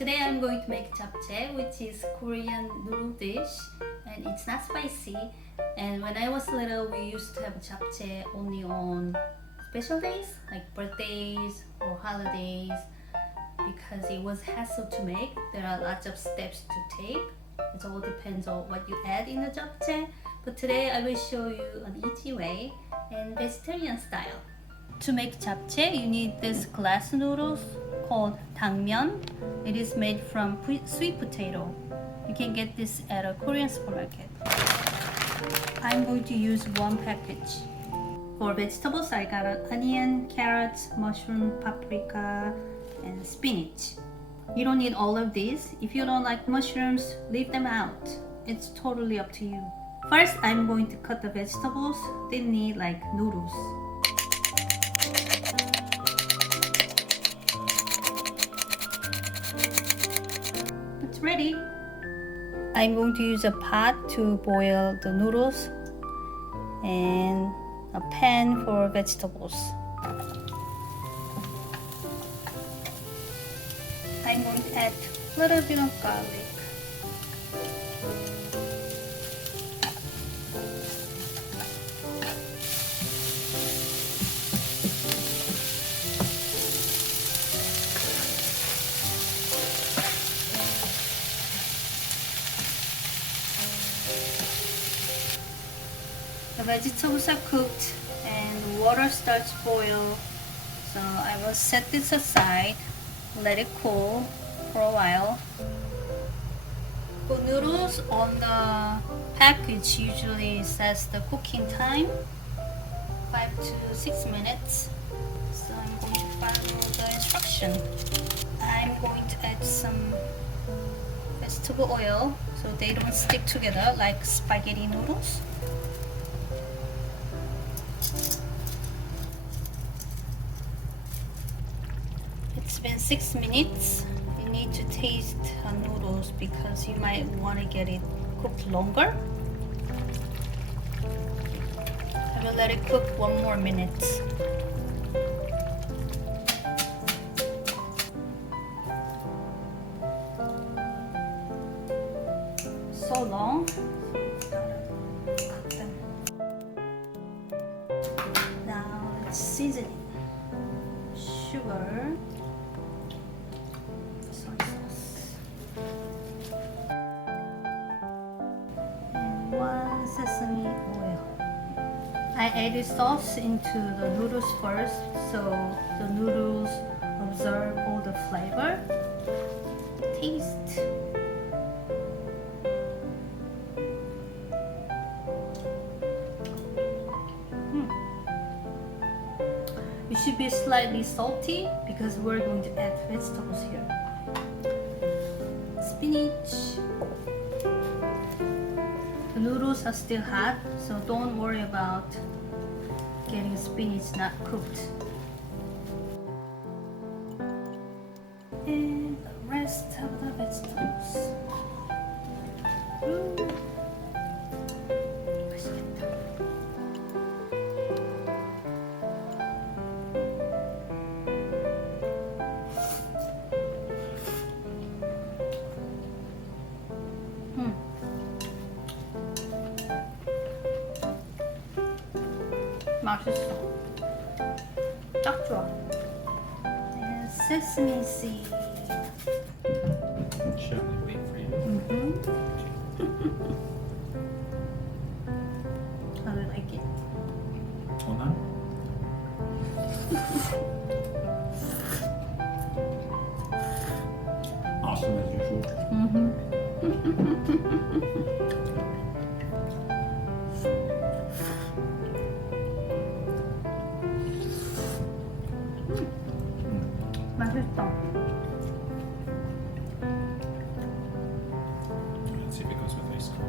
Today I'm going to make japchae, which is Korean noodle dish, and it's not spicy. And when I was little, we used to have japchae only on special days like birthdays or holidays because it was hassle to make. There are lots of steps to take. It all depends on what you add in the japchae. But today I will show you an easy way and vegetarian style. To make japchae, you need this glass noodles called Dangmyeon. It is made from sweet potato. You can get this at a Korean supermarket. I'm going to use one package. For vegetables, I got an onion, carrots, mushroom, paprika, and spinach. You don't need all of these. If you don't like mushrooms, leave them out. It's totally up to you. First, I'm going to cut the vegetables thinly like noodles. It's ready. I'm going to use a pot to boil the noodles and a pan for vegetables. I'm going to add a little bit of garlic. The vegetables are cooked and water starts to boil, so I will set this aside, let it cool for a while. For noodles, on the package usually says the cooking time 5 to 6 minutes, so I'm going to follow the instruction. I'm going to add some vegetable oil so they don't stick together like spaghetti noodles. It's been 6 minutes. You need to taste the noodles because you might want to get it cooked longer. I will let it cook 1 more minute. So long. Cook them. Now let's season it. Sugar, soy sauce, and 1 sesame oil. I added sauce into the noodles first so the noodles absorb all the flavor. Taste. It should be slightly salty because we're going to add vegetables here. Spinach. The noodles are still hot, so don't worry about getting spinach not cooked. And the rest of the vegetables. 맛있어. 딱 좋아. And sesame seed. Shall we wait for you? I like it. 전화? Awesome as usual. 맛있다. Let's see if it goes with ice cream.